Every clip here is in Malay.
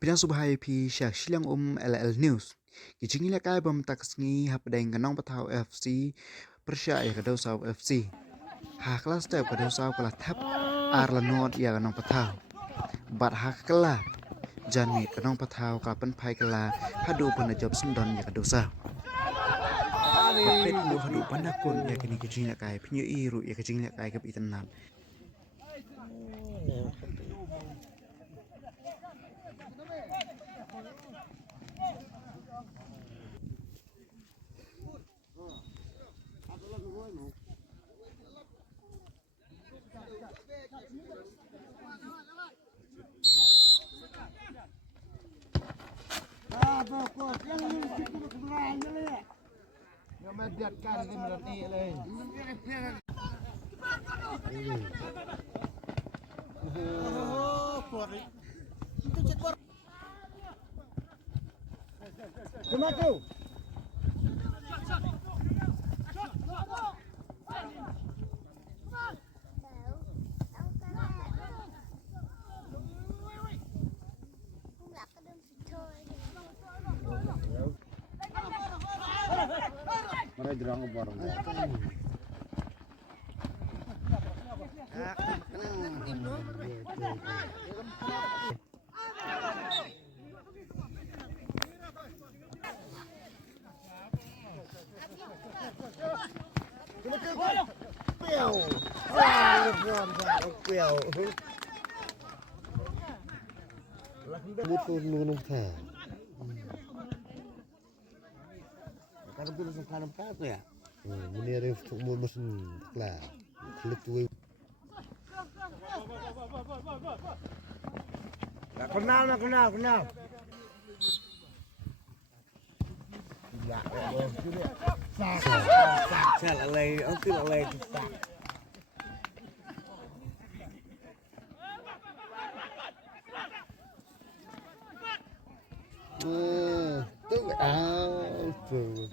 Pidang subhai pi syak silang LL News. Kijingi lakai bom taksngi hapdeng Nongpathaw FC Persya ya Dewsaw FC. Ha kelas step ke Dewsaw kelas tap Arlanot ya Nongpathaw. Bat ha kelah Janmi ke Nongpathaw kapan pai kelah hadu pada job sendon ya Dewsaw. Bapet lu hadu pandakun ya kini kijingi lakai pinyu iru ya kijingi lakai ke itanan. Mari gerang bareng. Butuh nunung teh. Karena itu langsung kanam katu ya. Ini ada yang mesin lah. Klik tuh. Kenal. Ya, sak alai, antil alai sak. Tuh tuh.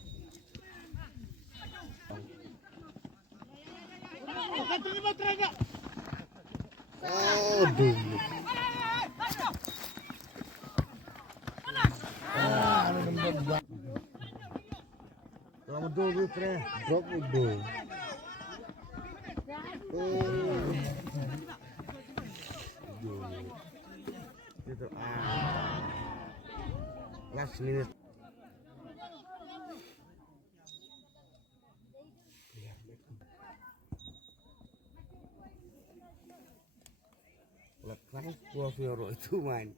Aduh. Kamu dulu tre, drop dulu. Itu last minute. Lepas gua Fioro itu main.